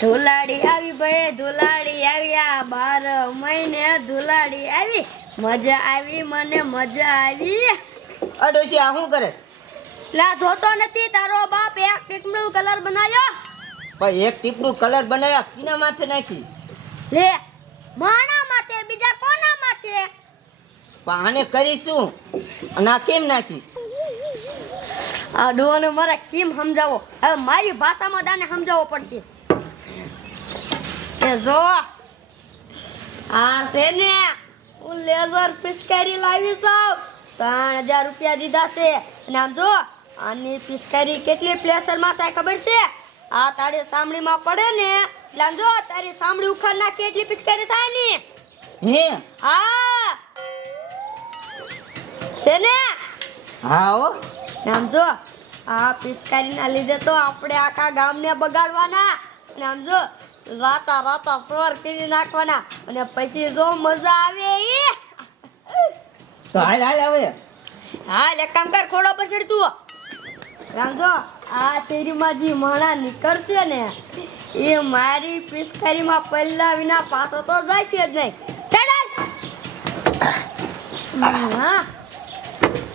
ધુલાડી આવી ભાઈ ધુલાડી આવી આ બાર મહિને ધુલાડી આવી. મજા આવી મને મજા આવી. અડોશી ડોશી આ શું કરે લા જોતો નથી તારો બાપ એક ટીકમનું કલર બનાવ્યો ભાઈ એક ટીપડું કલર બનાવ્યા કિના માથે નાખી? લે માણા માથે બીજા કોના માથે? પણ આને કરીશું. આ કેમ નાખીશ? આ ડોને મારા કેમ સમજાવો? હવે મારી ભાષામાં દાને સમજાવવો પડશે. કે જો. આ છે ને હું લેઝર પિચકારી લાવી છું. ત્રણ હજાર રૂપિયા દીધા છે. અને આમ જો આની પિચકારી કેટલી પ્લેસરમાં થાય ખબર છે? આ તારી સાંભળીમાં પડે ને એટલે આમ જો તારી સાંભળી ઉખાડ નાખી એટલી પિચકારી થાય ને. હે? હા. છે ને? હા આ આમ જો આ પિચકારીના લીધે તો આપણે આખા ગામને બગાડવાના. અને આમ જો રાતા રાતા સવાર કરી નાખવાના અને પછી જો મજા આવે એ. તો હાલ હાલ આવે હાલ એક કામ કર ખોડો પર ચડ તું. રામજો આ તેરીમાં જે માણા નીકળશે ને એ મારી પિચકારીમાં પલ્લા વિના પાછો તો જાય છે જ નહીં. ચડાલ હા.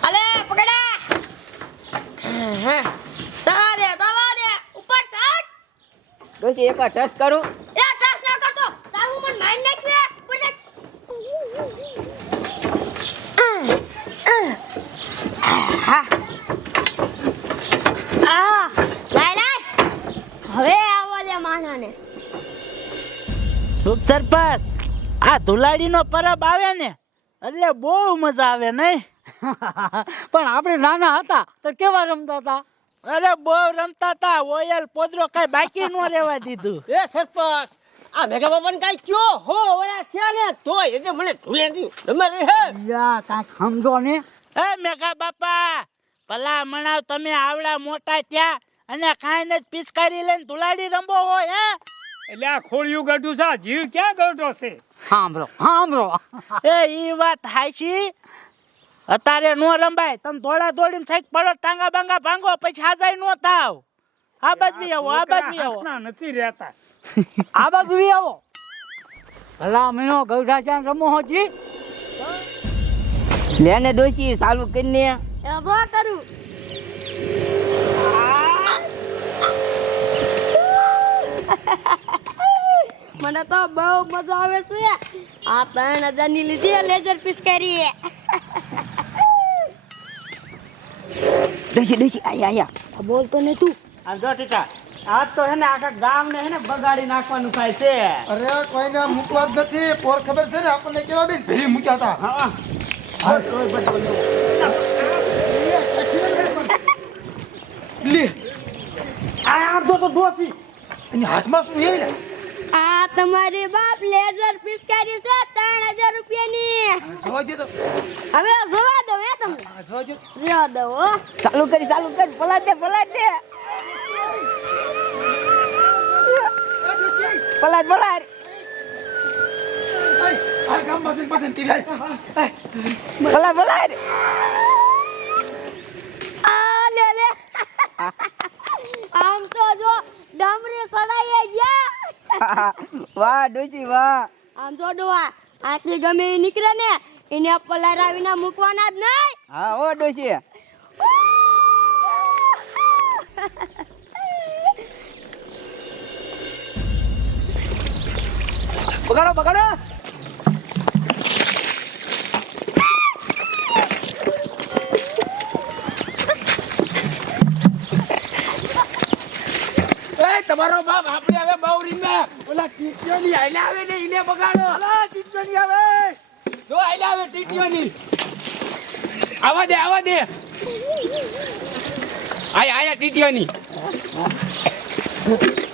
અલે પકડા. હા સારે દવા દે ઉપર ચડ ડોશી એકવાર ટચ કરું. એ ટચ ના કરતો. તારું મન હા આ લાય લાય હવે આવો દે માણાને. શુભ સરપંચ આ ધુલાડીનો પરબ આવે ને એટલે બહુ મજા આવે નહીં? પણ આપણે નાના હતા તો કેવા રમતા હતા? અરે બહુ રમતા તા ઓયલ પોદરો કઈ બાકી ન રહેવા દીધું. એ સરપંચ આ મેઘા બાપાને કઈ કયો? હો ઓયા છે ને? તોય એટલે મને ધૂલે નથી તમારે હે? યા કાંઈક સમજો ને. એ મેઘા બાપા ભલા મણાવ તમે આવડા મોટા ત્યાં અને કાંઈ ને પિચકારી લઈને ધુલાડી રમવો હોય હે? એટલે આ ખોળિયું ગઢું છે જીવ ક્યાં ગઢો છે? સાંભળો સાંભળો. એ ઈ વાત હાચી અત્યારે નો રંબાય. તમે દોડા દોડીને સાઈક પડો ટાંગા બાંગા ભાંગો પછી હાજાય નો થાવ. આ બાજુ આવો આ બાજુ આવો. નથી રહેતા. આ બાજુ આવો. ભલા મહિનો ગૌઢા ચાંદ રમો હોજી લે ને ડોશી ચાલુ કરીને. એ જો કરું. મને તો બહુ મજા આવે છે. આ ત્રણ હજારની લીધી લેઝર પિચકારી ડોશી ડોશી આયા આયા. બોલતો ને તું. આ જો ટીટા આજ તો હે ને આખા ગામ ને હે ને બગાડી નાખવાનું થાય છે. અરે કોઈને મૂકવા જ નથી. પોર ખબર છે ને આપણને કેવા બેન ભેરી મૂક્યા હતા. હા લે. આ આમ તો દોસી અને હાથમાં શું એ આ તમારી બાપ લેઝર પિસ્કારી છે ત્રણ હજાર રૂપિયાની. જોવા દે તો. હવે જોવા દો હે આ જોવા દે ચાલુ કરી ચાલુ કરી પલાટ પલાટ પલાટ પલાટ પલાટ પલાટ આ લે લે આમ તો જો ડામરી સડાઈ ગયા વાહ ડોશી વાહ આમ તો ડોવા આટલી ગમે નીકળે ને એને પલારા વિના મૂકવાના જ નહીં હા ઓ ડોશી. બગાડો એ તમારો બાપ આપણે હવે બહુ રીંગા ઓલા ટીટીઓની આઈલા આવે ને એને બગાડો હાલા ટીટીઓ ની આવે. જો આઈલા આવે ટીટીઓની. આવા દે આવા દે. આયા આયા ટીટીઓની.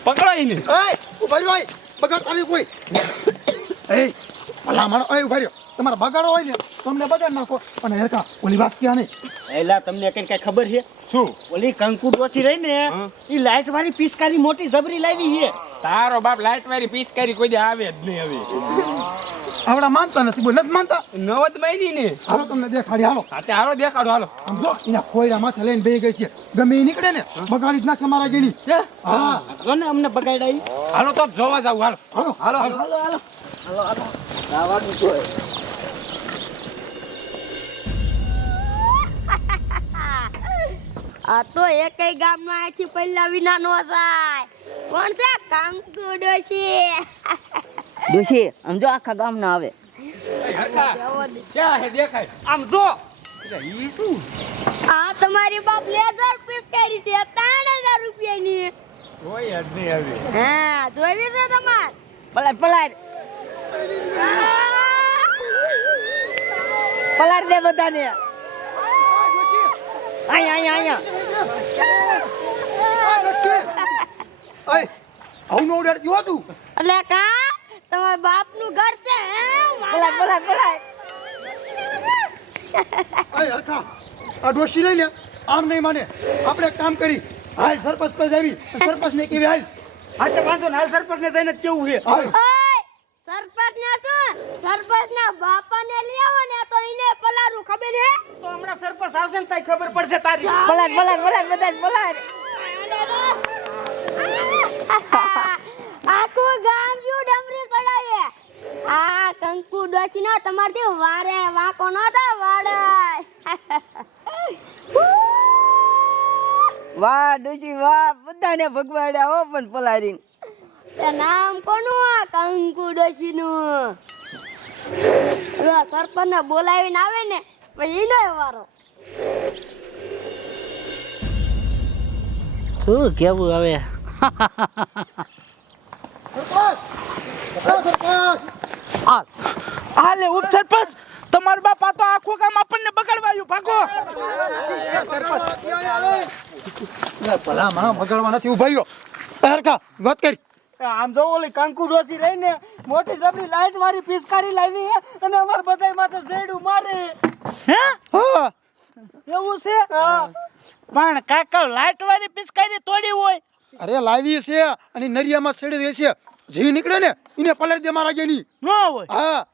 પકડો એને. એ ઊભા રહ્યો ઓય બગાડ તારી કોઈ. એ ભલા માણો એ ઊભા તમારા બગાડો હોય ને તમને બગાડ નાખો. પણ હેરકા ઓલી વાત ક્યાં નહીં? એલા તમને કઈ કઈ ખબર છે? શું? ઓલી કંકુ ડોસી રહી ને એ લાઈટ વાળી પીસકારી મોટી જબરી લાવી છે. તારો બાપ લાઈટ વાળી પીસકારી કોઈ દે આવે જ નહીં હવે. આવડા માનતા નથી બોલ નથી માનતા? નવદ મહિની ને. હાલો તમને દેખાડી હાલો. હા તે હારો દેખાડો હાલો. આમ જો એના ખોયડા માથે લઈને બેહી ગઈ છે. ગમે એ નીકળે ને બગાડી જ નાખે મારા ગેડી હા? કોને અમને બગાડાઈ હાલો તો જોવા જાવ હાલો. હાલો. હાલો હાલો. આ તો એકય ગામમાં અહીંથી પહેલા વિના નો જાય. કોણ છે? કંકુ ડોશી ડોશી આમ જો આખા ગામ ના આવે. આમ જો. શું? આ તમારી બાપ લેઝર પીસ કરી છે ત્રણ હજાર રૂપિયાની. કોઈ હદ નહીં આવી. હા જોઈ છે તમાર? પલાડ પલાર પલાર દે બધાને. અહીંયા અહીંયા અહીંયા આવું નો ઉડાડતી હતું એટલે કા? તમારા બાપનું ઘર છે હે? પલાડ પલાડ પલાડ અય હરખા. આ ડોશી લઈ લે. આમ નહીં માને. આપણે કામ કરી. હાલ સરપંચ પાસે આવી સરપંચ ને કેવી હાલ. હા તો વાંધો હાલ સરપંચ ને જઈને કેવું છે? સરપંચ ને શું? સરપંચ ના બાપા ને લઈ આવો ને તો એને પલારું ખબર હે તો હમણાં સરપંચ આવશે ને તાઈ ખબર પડશે તારી. પલાડ પલાડ પલાડ બધાને પલાડ આખું ગામ જો ડમરી ચડાવે આ કંકુ ડોસી તમારે તમારથી વારે વાકો નો તો વાડાય વાહ ડોસી વાહ. બધાને ભગવાડ્યા હો પણ પલારીને. તે નામ કોનું આ કંકુ ડોસી નું સરપંચ ને બોલાવીને આવે ને પછી એનો વારો. શું કેવું હવે? સરપંચ! સરપંચ! હાલે ઉપ સરપંચ. તમાર બાપ આ તો આખું કામ આપણને બગાડવાયું. ભાગો. ભલા મારા બગાડવા નથી ઊભા રહ્યો. વાત કરી. આમ જો ઓલી કંકુ ડોસી રહી ને મોટી જબરી લાઈટ વાળી પિસકારી લાવી અને અમાર બધાય માથે ઝેડું મારે. હે? હા. એવું છે? પણ કાકા લાઈટ વાળી પિસકારી તોડી હોય. અરે લાવી છે અને નરિયામાં સડી રહી છે જી નીકળે ને એને પલટ દે મારા જેની. ન હોય. હા.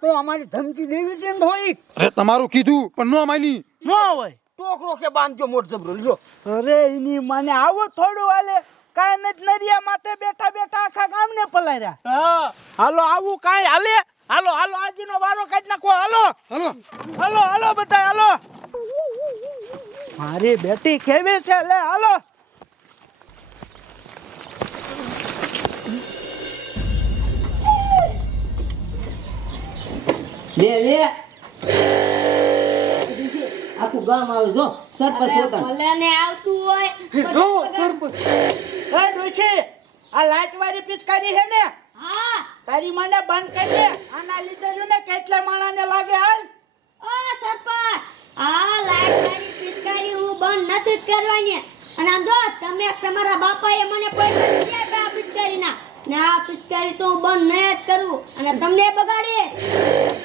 તો અમારી ધમકી દેવી તેમ હોય અરે તમારું કીધું પણ નો માની. ન હોય. ટોકરો કે બાંધજો મોટ જબરો લ્યો. અરે એની મને આવો થોડું હાલે. કાંઈ નથી નરિયા માથે બેઠા બેઠા આખા ગામને પલાર્યા. હા. હાલો આવું કાંઈ હાલે? હાલો હાલો આજીનો વારો કાઢી નાખો. હાલો. હાલો. હાલો હાલો બધા હાલો. મારી બેટી કેવી છે? લે હાલો. લે લે. આખું ગામ આવે જો. સરપસ હોતા. ભલેને આવતું હોય. જો સરપસ એ ડોશી આ લાઈટ વાળી પિચકારી છે ને? હા. તારી મને બંધ કરી દે. આના લીધે જો ને કેટલા માણાને લાગે હાલ. ઓ સરપસ આ લાઈટ વાળી પિચકારી હું બંધ નથી જ કરવાની. અને આમ જો તમે તમારા બાપાએ મને પૈસા દીધા આ પિચકારીના ને આ પિચકારી તો હું બંધ નહીં જ કરું અને તમને બગાડી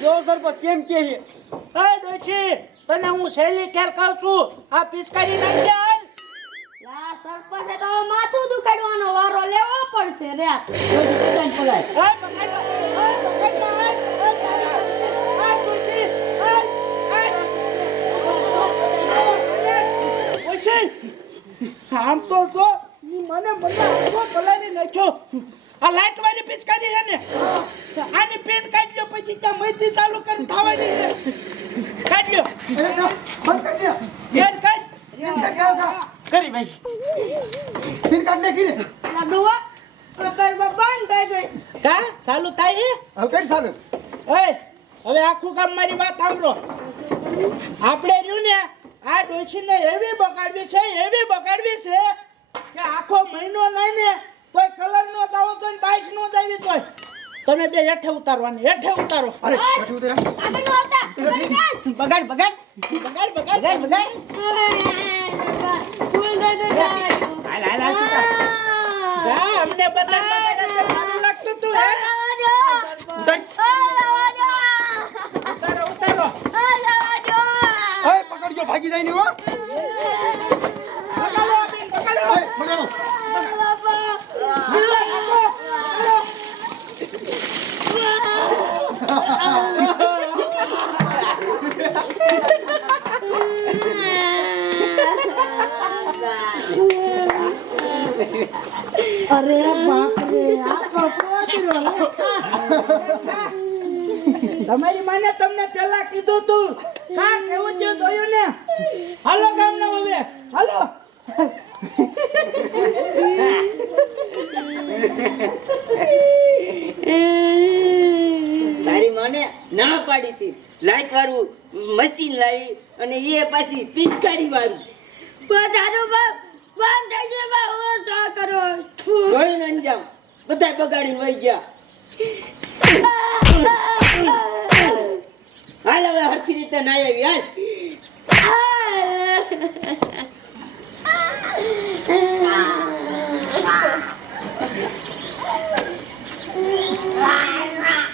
જો સરપંચ કેમ કે એ ડોશી તને હું સહેલી ખેર કહું છું આ પિચકારી નાખી દે. હાલ લા સરપંચે તો માથું દુખાડવાનો વારો લેવો પડશે રે. બધાને પકડ પકડ ડોશી. ડોશી, આમ તો જો મને બધા ભલાઈ નાખ્યો. આ લાઈટ વાળી પિચકારી છે ને આની પેન કાઢી લ્યો પછી ત્યાં મૈતી ચાલુ કરી થવાની છે. કાઢ લ્યો. અરે કા, બંધ કરી દે. પેન કાઢ. પેન કાઢ. કરી ભાઈ. પેન કાઢ ને. કરી લા ડુવા બા બંધ કરી દે કા? ચાલુ થાય હે? હવે કઈ ચાલુ. એ હવે આખું કામ મારી વાત સાંભળો. આપણે રહ્યું ને આ ડોશીને એવી બગાડવી છે એવી બગાડવી છે કે આખો મહિનો નહીં ને તોય કલર નો જાવો તો બાઈસ નો જાવી તો તમે બે હેઠે ઉતારવાની હેઠે ઉતારો. અરે હેઠે તે આગળ નો આવતા. બગાડ બગાડ બગાડ બગાડ બગાડ ફૂલ દે દે હાલ, હાલ, હાલ, જા. અમને બધા બગાડે મારું લાગતું તું હે? ઉતારો. ઉતારો ભાગી જાય ને હો. અરે બાપ તમારી માને તમને પેલા કીધું તું. હા કેવું થયું જોયું ને? હાલો કામ ના હવે, હાલો. તારી મને ના પાડી હતી. લાઈટ વાળું મશીન લાવી અને એ પાછી પિચકારી વાળું બાપ બંધ થઈ ગયું બા હું કરો? કોઈ ન જાવ બધા બગાડીને વહી ગયા. હાલ હવે હરખી રીતે ના આવી હાલ. Ah!